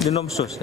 Dinom sus.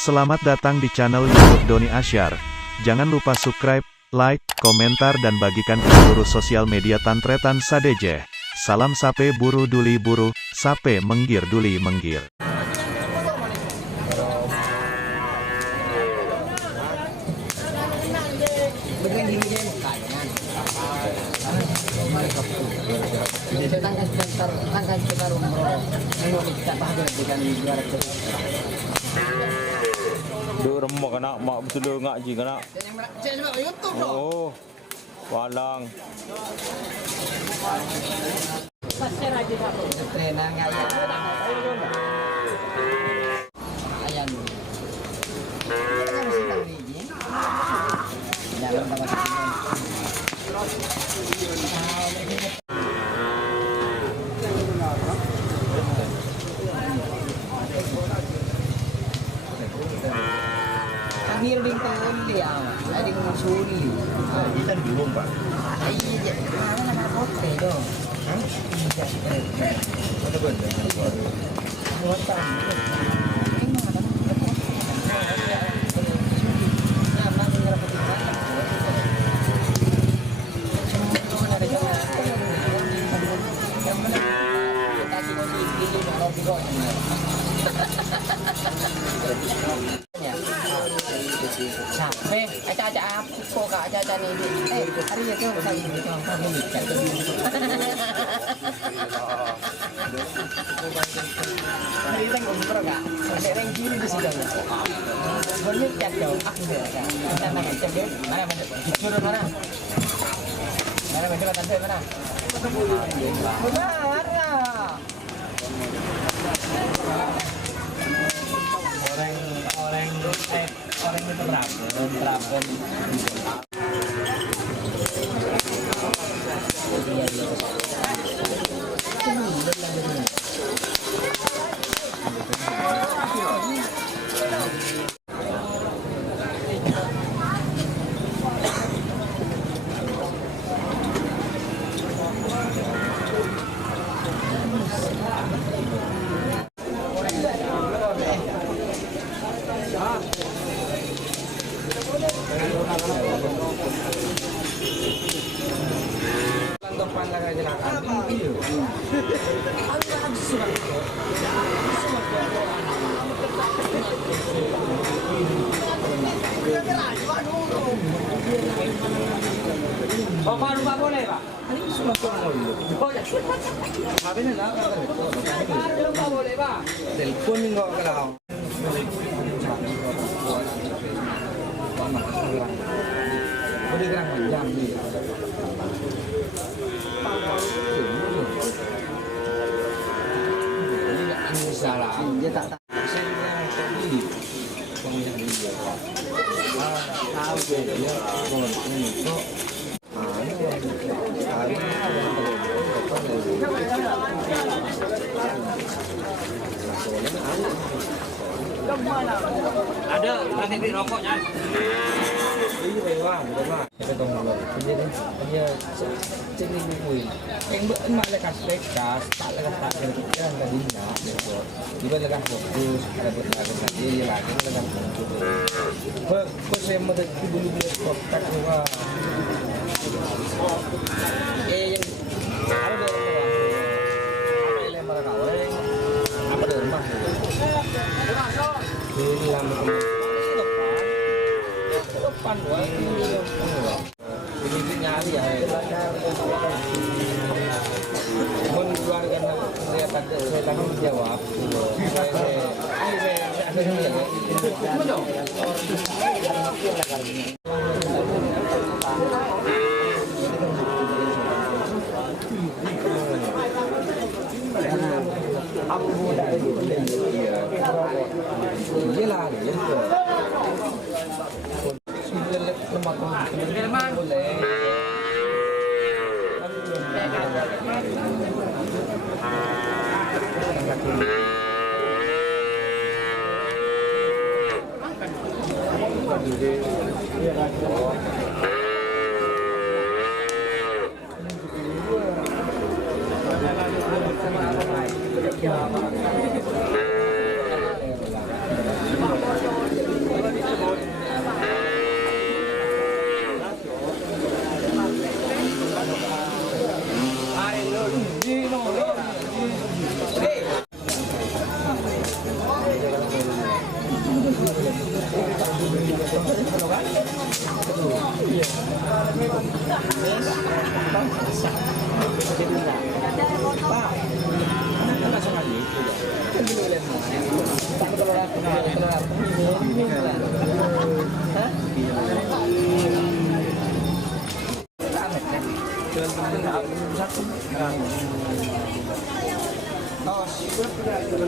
Selamat datang di channel YouTube Doni Asyar. Jangan lupa subscribe, like, komentar dan bagikan ke seluruh sosial media Tantretan Sadeje. Salam sape buru duli buru, sape menggir duli menggir. Duk remuk kena mak betul ngak ji kena. YouTube dong. Oh. Walang. Trenang ayam. Ayam. Jangan Ngir ding tahun dia, ada yang suri. Ini kan bingung Pak. Iya, mana kote dong. Ada benar. Capek, aja kok kak aja nih. Hari itu kita ini kamu mikir. Hari itu ngobrol kak. Ada yang kiri di sini. Boleh chat dong. Aku deh kak. Mana chat deh? Mana suruh mana? Mana tante mana? Mana? Orang itu berapa? Bapak lupa boleh Pak? Ini semua boleh. Habis ni lah. Lupa boleh Pak? Telepon ni kau kalau. Boleh kerang jam ni. Ini salah. Dia tak tahu. Tahu dia untuk Ada nanti rokoknya. Ini memang, kita tahu dulu. Dia cengeng mui. Yang beremak lekas lekas, tak lekas tak lekas tadi nak. Dia lekas fokus, dapat lagi lagi lekas fokus. Saya mau tadi dulu dia kontak juga. Yang ada lempar kaweng, apa dari rumah? Hilang depan ini nyari ya. Keluarga ternyata saya tanggung jawab. Aku muda itu iya. Iyalah, ya. Sudah lemak boleh.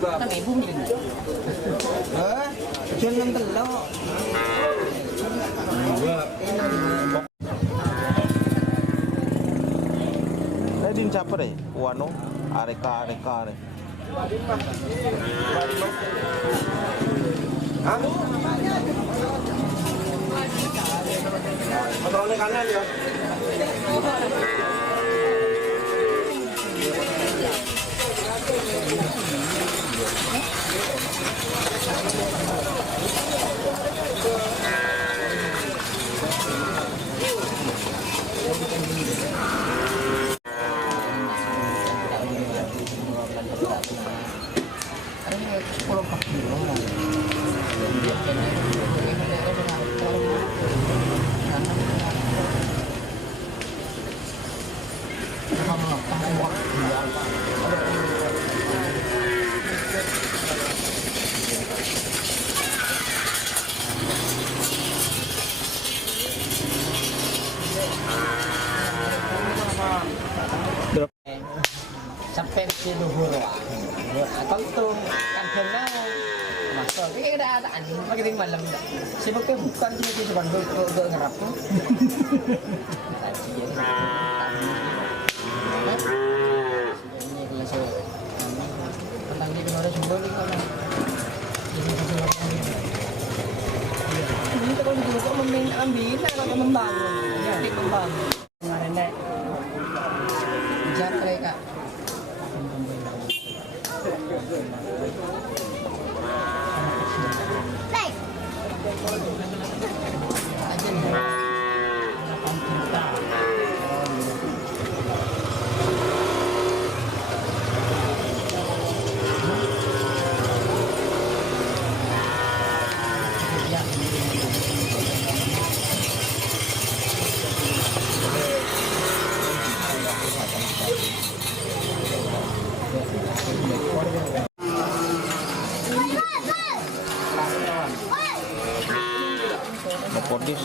Nang ibu milih. Jangan telok. Tadi siapa deh? Wano, Areka deh. Kontrolnya kanan ya. Sampai di luhur atau tuh kan kenal masuk ini ada anjing pakai malam sibuknya bukan cuma cuma gue ngerap tuh tentang dia kena sumber ini kan ini kalau juga kok ambil kalau membangun ya membangun kemarin deh jarak mereka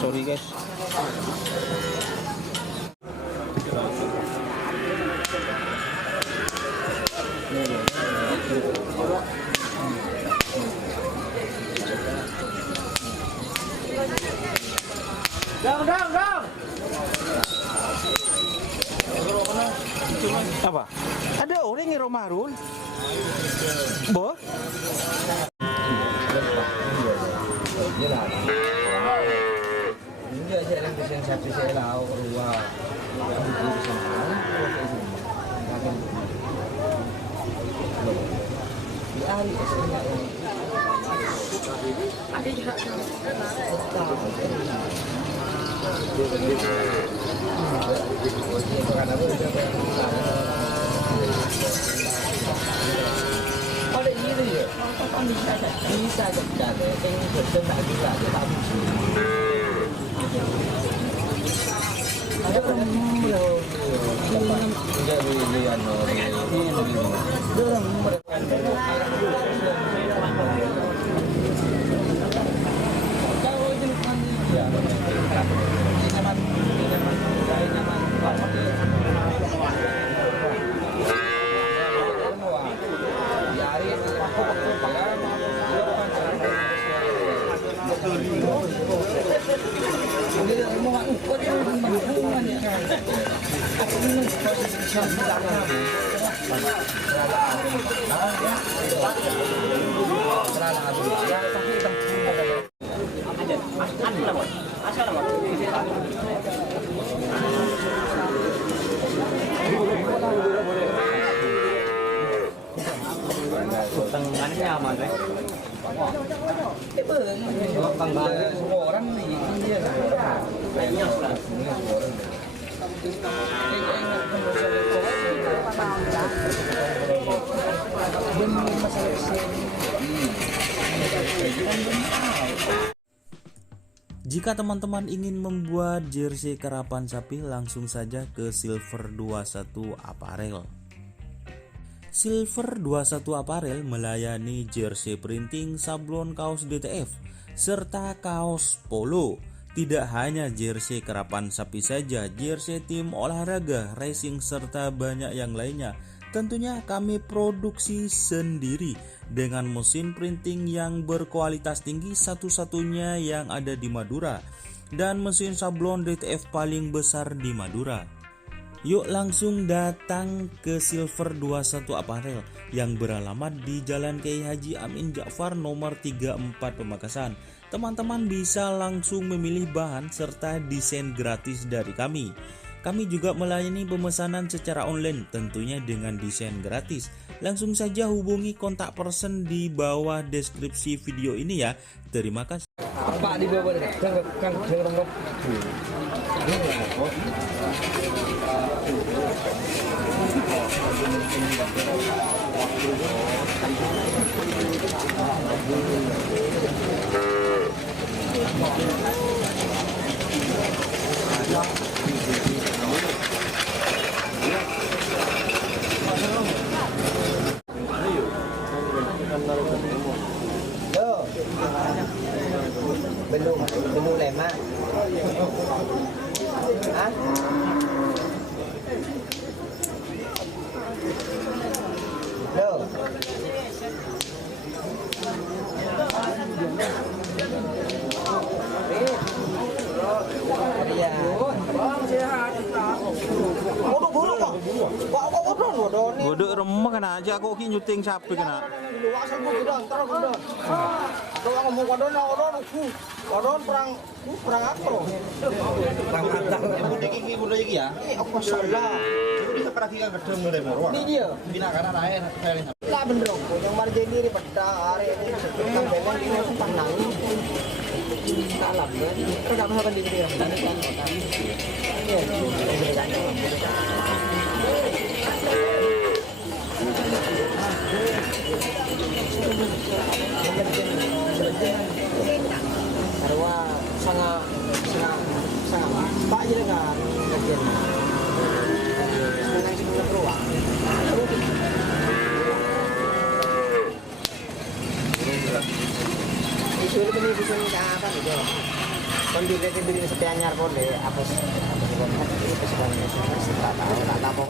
sorry guys. Dong. Apa? Ada orang yang Romarul? Bo? Enggak saya yang pesen sapi saya lau keluar. Di hari esnya ini. Ada juga ada ini ya. Bisa jadi yang bersendak juga itu tak bisa. Ada orang yang Semua orang nih, dia Jika teman-teman ingin membuat jersey karapan sapi, langsung saja ke Silver 21 Apparel. Silver 21 Apparel melayani jersey printing, sablon kaos DTF, serta kaos polo. Tidak hanya jersey karapan sapi saja, jersey tim olahraga, racing, serta banyak yang lainnya. Tentunya kami produksi sendiri dengan mesin printing yang berkualitas tinggi, satu-satunya yang ada di Madura, dan mesin sablon DTF paling besar di Madura. Yuk langsung datang ke Silver 21 Apparel yang beralamat di Jalan Kiai Haji Amin Ja'far nomor 34 Pamekasan. Teman-teman bisa langsung memilih bahan serta desain gratis dari kami. Kami juga melayani pemesanan secara online, tentunya dengan desain gratis. Langsung saja hubungi kontak person di bawah deskripsi video ini ya. Terima kasih. Pak di bawah kan belum lema. Hah? Loh. Iya. Bodoh remeh kena aja kok ki nyuting sapi kena. Perang apa? Budaya iki ya. Apa salah? Itu peragi kan gedung ngene moro. Ini dia. Bina karena air saya. Lah bener kok yang marjeni di peda hari ini kan memang ini pandang. Salah kan. Terus apa kan di dia? Karena sangat Pak jadi kan kajian. Sekarang sih beruang. Itu ini bisa apa gitu. Kondisi diri seperti anyar boleh apa sih itu sebenarnya tak tahu.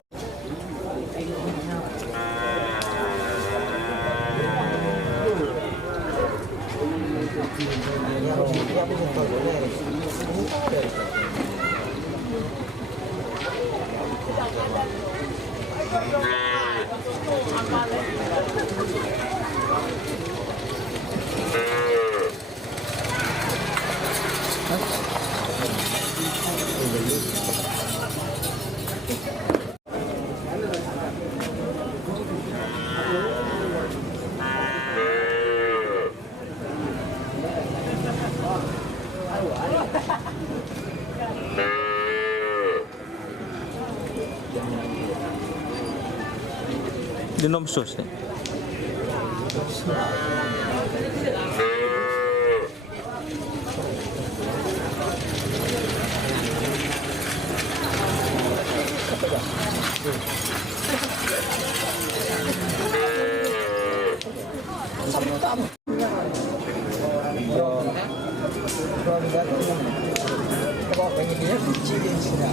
Dinom sus. Apa Kalau enggak tuh kalau pengen dia ciri sudah.